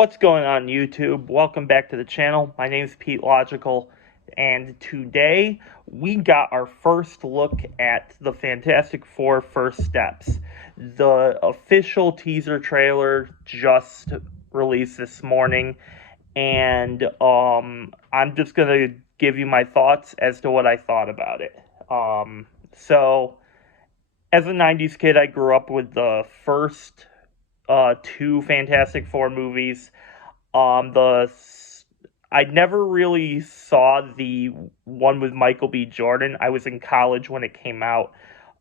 What's going on YouTube? Welcome back to the channel. My name is Pete Logical, and today we got our first look at the Fantastic Four First Steps. The official teaser trailer just released this morning, and I'm just gonna give you my thoughts as to what I thought about it. So as a 90s kid, I grew up with the first two Fantastic Four movies. I never really saw the one with Michael B. Jordan. I was in college when it came out,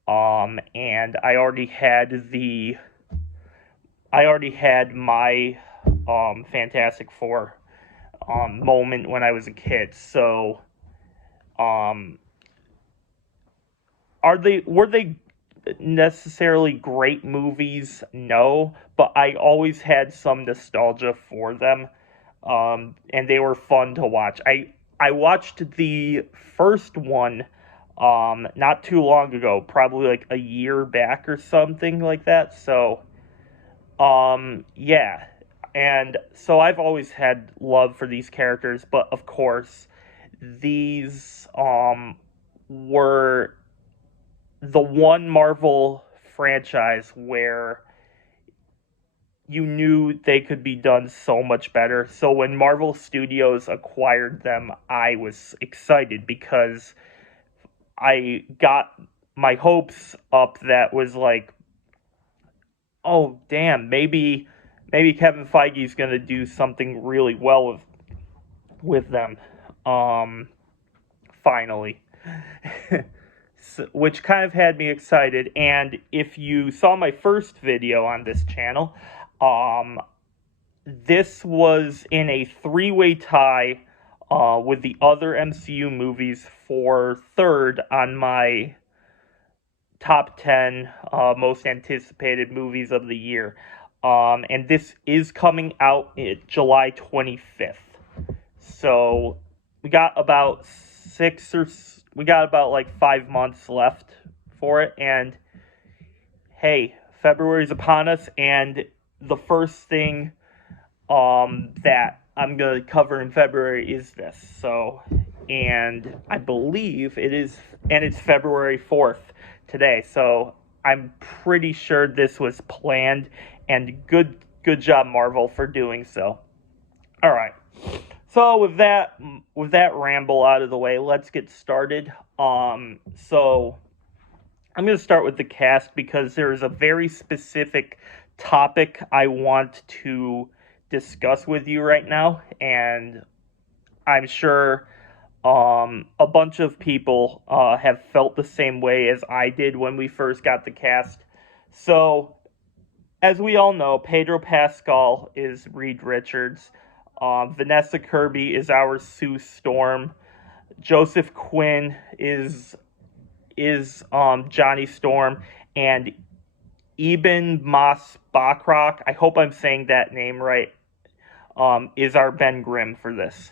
and I already had my Fantastic Four moment when I was a kid. So, um, were they necessarily great movies? No, but I always had some nostalgia for them, and they were fun to watch. I watched the first one not too long ago, probably like a year back or something like that. So yeah, and so I've always had love for these characters, but of course these were the one Marvel franchise where you knew they could be done so much better. So when Marvel Studios acquired them, I was excited because I got my hopes up that was like, oh damn, maybe Kevin Feige's going to do something really well with them. Finally. So, which kind of had me excited. And if you saw my first video on this channel, this was in a three-way tie with the other MCU movies for third on my top 10 most anticipated movies of the year. And this is coming out July 25th. So we got about we got about like 5 months left for it, and hey, February's upon us, and the first thing that I'm gonna cover in February is this. So, and I believe it's February 4th today. So I'm pretty sure this was planned, and good job Marvel for doing so. All right. So with that ramble out of the way, let's get started. So I'm going to start with the cast because there's a very specific topic I want to discuss with you right now, and I'm sure a bunch of people have felt the same way as I did when we first got the cast. So, as we all know, Pedro Pascal is Reed Richards. Vanessa Kirby is our Sue Storm. Joseph Quinn is Johnny Storm, and Eben Moss Bachrach, I hope I'm saying that name right, is our Ben Grimm for this.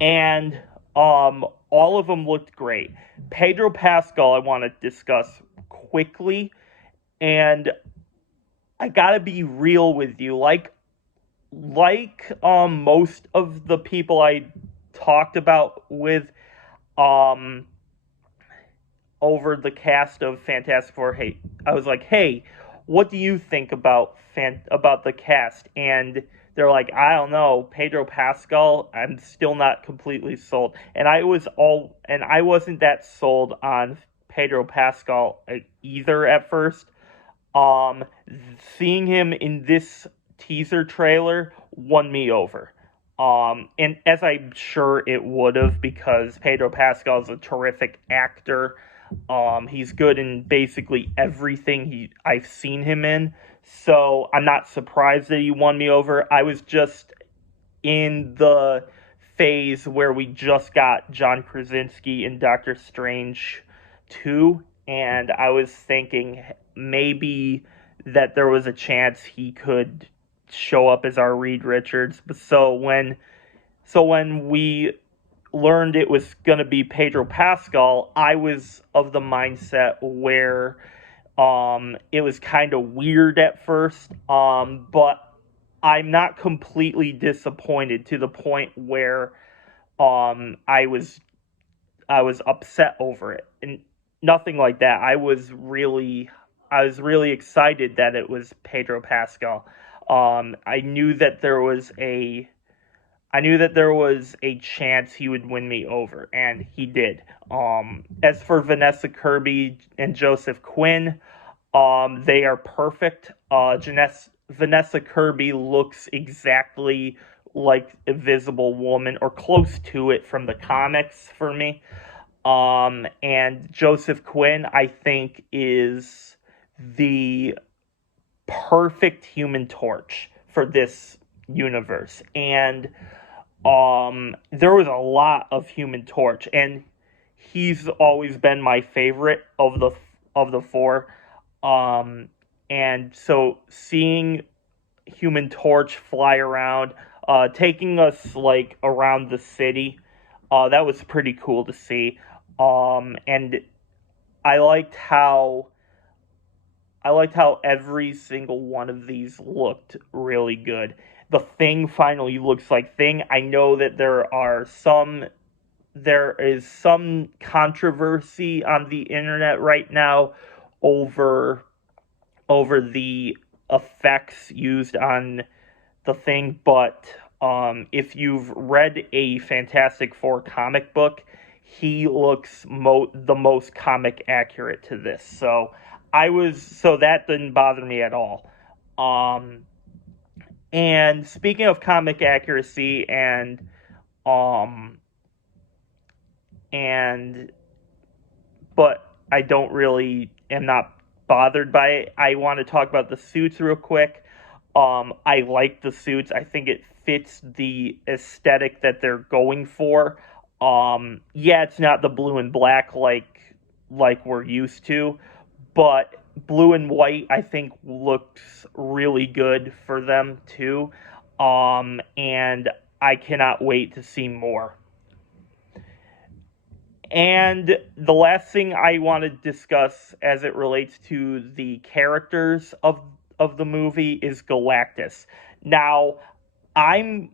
And all of them looked great. Pedro Pascal I want to discuss quickly, and I gotta be real with you. Like most of the people I talked about with over the cast of Fantastic Four, hey, I was like, hey, what do you think about the cast? And they're like, I don't know, Pedro Pascal, I'm still not completely sold. And I wasn't that sold on Pedro Pascal either at first. Seeing him in this teaser trailer won me over. And as I'm sure it would have, because Pedro Pascal is a terrific actor. He's good in basically everything I've seen him in. So I'm not surprised that he won me over. I was just in the phase where we just got John Krasinski in Doctor Strange 2, and I was thinking maybe that there was a chance he could show up as our Reed Richards. So when we learned it was going to be Pedro Pascal, I was of the mindset where it was kind of weird at first, but I'm not completely disappointed to the point where I was upset over it, and nothing like that. I was really excited that it was Pedro Pascal. I knew that there was a chance he would win me over, and he did. As for Vanessa Kirby and Joseph Quinn, they are perfect. Vanessa Kirby looks exactly like Invisible Woman, or close to it from the comics for me. And Joseph Quinn, I think, is the perfect Human Torch for this universe. And there was a lot of Human Torch, and he's always been my favorite of the four. Um, and so seeing Human Torch fly around, taking us like around the city, that was pretty cool to see. And I liked how every single one of these looked really good. The Thing finally looks like Thing. I know that there is some controversy on the internet right now over the effects used on the Thing, but if you've read a Fantastic Four comic book, he looks the most comic accurate to this. So that didn't bother me at all. And speaking of comic accuracy um and but I don't really am not bothered by it. I want to talk about the suits real quick. I like the suits. I think it fits the aesthetic that they're going for. Yeah, it's not the blue and black like we're used to, but blue and white I think looks really good for them too. And I cannot wait to see more. And the last thing I want to discuss as it relates to the characters of the movie is Galactus. Now, I'm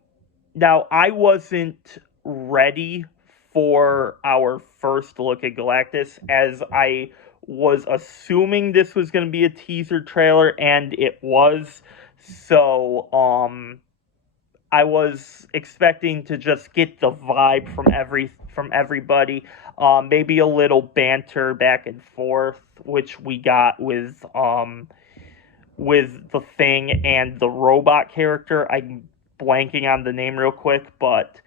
I wasn't ready for our first look at Galactus, as I was assuming this was going to be a teaser trailer, and it was. So, I was expecting to just get the vibe from everybody, maybe a little banter back and forth, which we got with the Thing and the robot character. I'm blanking on the name real quick, but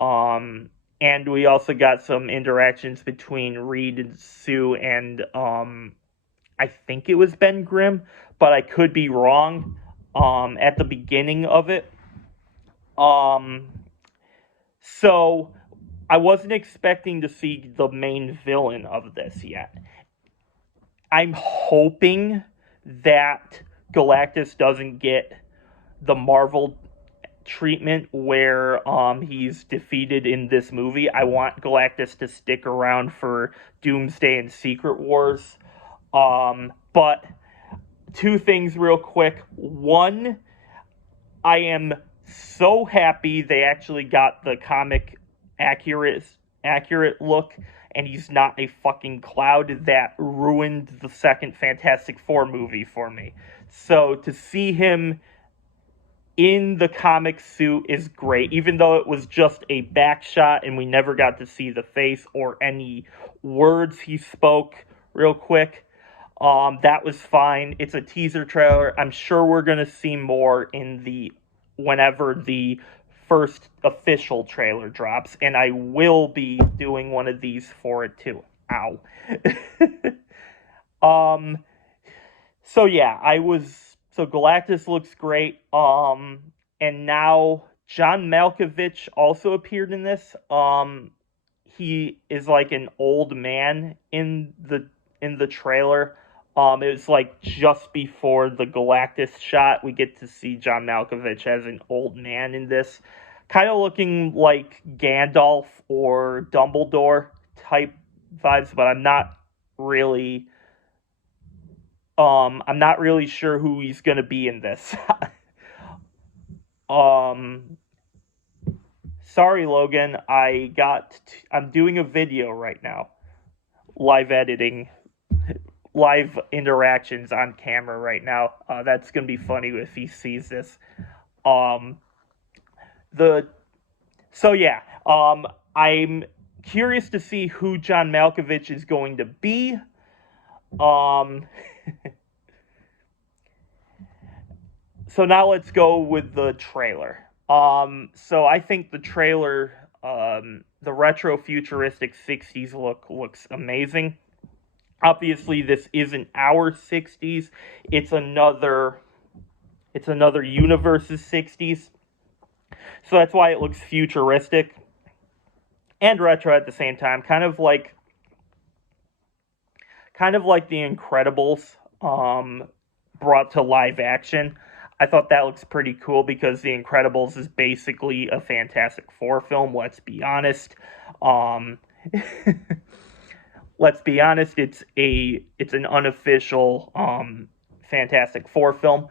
and we also got some interactions between Reed and Sue and I think it was Ben Grimm, but I could be wrong. At the beginning of it. Um, so I wasn't expecting to see the main villain of this yet. I'm hoping that Galactus doesn't get the Marvel treatment where he's defeated in this movie. I want Galactus to stick around for Doomsday and Secret Wars. But two things real quick. One, I am so happy they actually got the comic accurate look, and he's not a fucking cloud that ruined the second Fantastic Four movie for me. So to see him in the comic suit is great, even though it was just a back shot and we never got to see the face or any words he spoke real quick. That was fine. It's a teaser trailer. I'm sure we're gonna see more whenever the first official trailer drops, and I will be doing one of these for it too. Ow. So yeah, so Galactus looks great. And now John Malkovich also appeared in this. He is like an old man in the trailer. It was like just before the Galactus shot, we get to see John Malkovich as an old man in this, kind of looking like Gandalf or Dumbledore type vibes, but I'm not really sure who he's gonna be in this. Um, sorry, Logan. I'm doing a video right now. Live editing, live interactions on camera right now. That's gonna be funny if he sees this. Um, the so yeah. I'm curious to see who John Malkovich is going to be. Um, so now let's go with the trailer. So I think the trailer, the retro futuristic 60s look looks amazing. Obviously, this isn't our 60s. It's another universe's 60s. So that's why it looks futuristic and retro at the same time, kind of like The Incredibles brought to live action. I thought that looks pretty cool because The Incredibles is basically a Fantastic Four film, let's be honest. Let's be honest, it's an unofficial Fantastic Four film.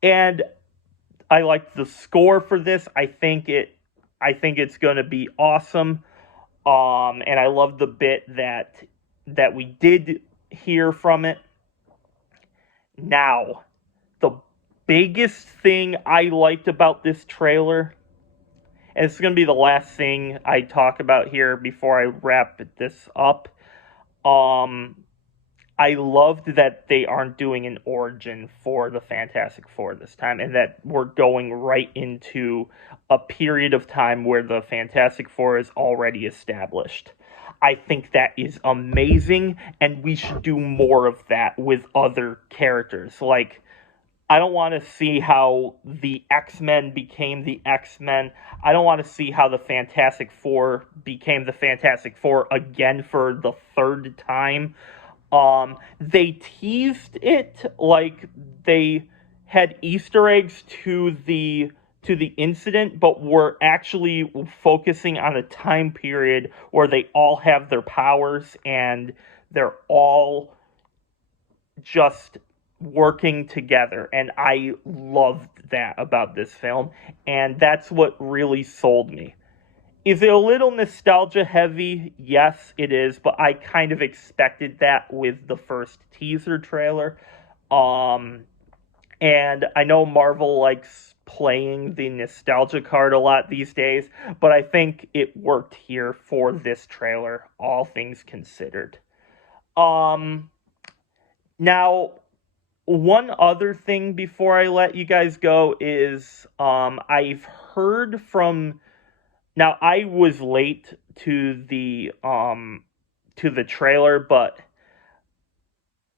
And I like the score for this. I think it's going to be awesome. And I love the bit that we did hear from it. Now, the biggest thing I liked about this trailer, and it's going to be the last thing I talk about here before I wrap this up. I loved that they aren't doing an origin for the Fantastic Four this time, and that we're going right into a period of time where the Fantastic Four is already established. I think that is amazing, and we should do more of that with other characters. Like, I don't want to see how the X-Men became the X-Men. I don't want to see how the Fantastic Four became the Fantastic Four again for the third time. They teased it, like they had Easter eggs to the incident, but were actually focusing on a time period where they all have their powers and they're all just working together. And I loved that about this film, and that's what really sold me. Is it a little nostalgia heavy? Yes, it is, but I kind of expected that with the first teaser trailer. And I know Marvel likes playing the nostalgia card a lot these days, but I think it worked here for this trailer, all things considered. Now, one other thing before I let you guys go is I've heard from. Now, I was late to the trailer, but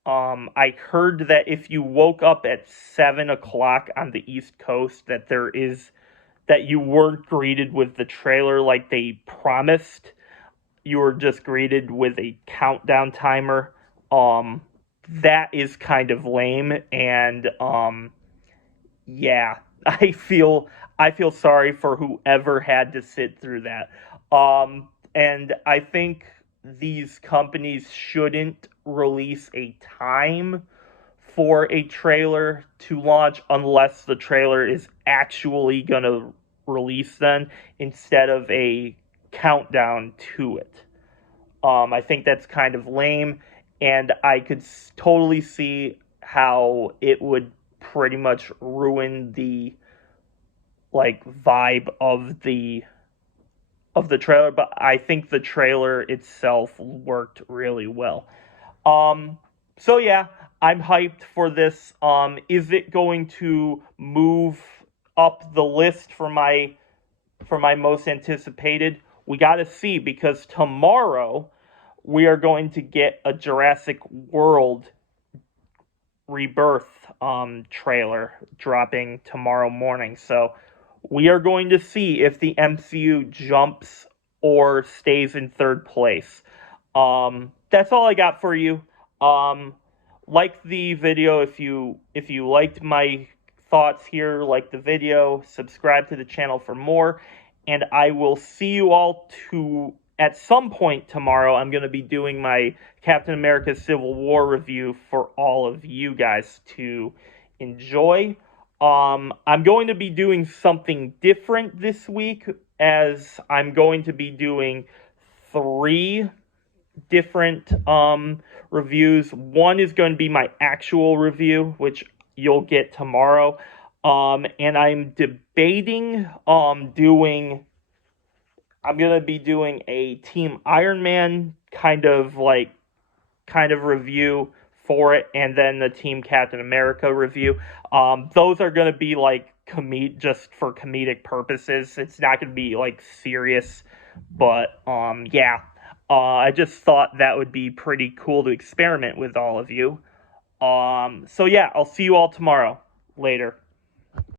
I heard that if you woke up at 7 o'clock on the East Coast, that you weren't greeted with the trailer like they promised. You were just greeted with a countdown timer. That is kind of lame, and yeah, I feel sorry for whoever had to sit through that. And I think these companies shouldn't release a time for a trailer to launch unless the trailer is actually going to release then, instead of a countdown to it. I think that's kind of lame, and I could totally see how it would pretty much ruin the vibe of the trailer, but I think the trailer itself worked really well. So yeah, I'm hyped for this. Is it going to move up the list for my most anticipated? We got to see, because tomorrow we are going to get a Jurassic World Rebirth trailer dropping tomorrow morning. So we are going to see if the MCU jumps or stays in third place. That's all I got for you. Like the video if you liked my thoughts here. Like the video, subscribe to the channel for more, and I will see you all at some point tomorrow. I'm going to be doing my Captain America Civil War review for all of you guys to enjoy. I'm going to be doing something different this week, as I'm going to be doing 3 different reviews. One is going to be my actual review, which you'll get tomorrow. And I'm debating doing I'm gonna be doing a Team Iron Man kind of review for it, and then the Team Captain America review. Those are gonna be like just for comedic purposes. It's not gonna be like serious, but yeah. I just thought that would be pretty cool to experiment with all of you. So yeah, I'll see you all tomorrow. Later.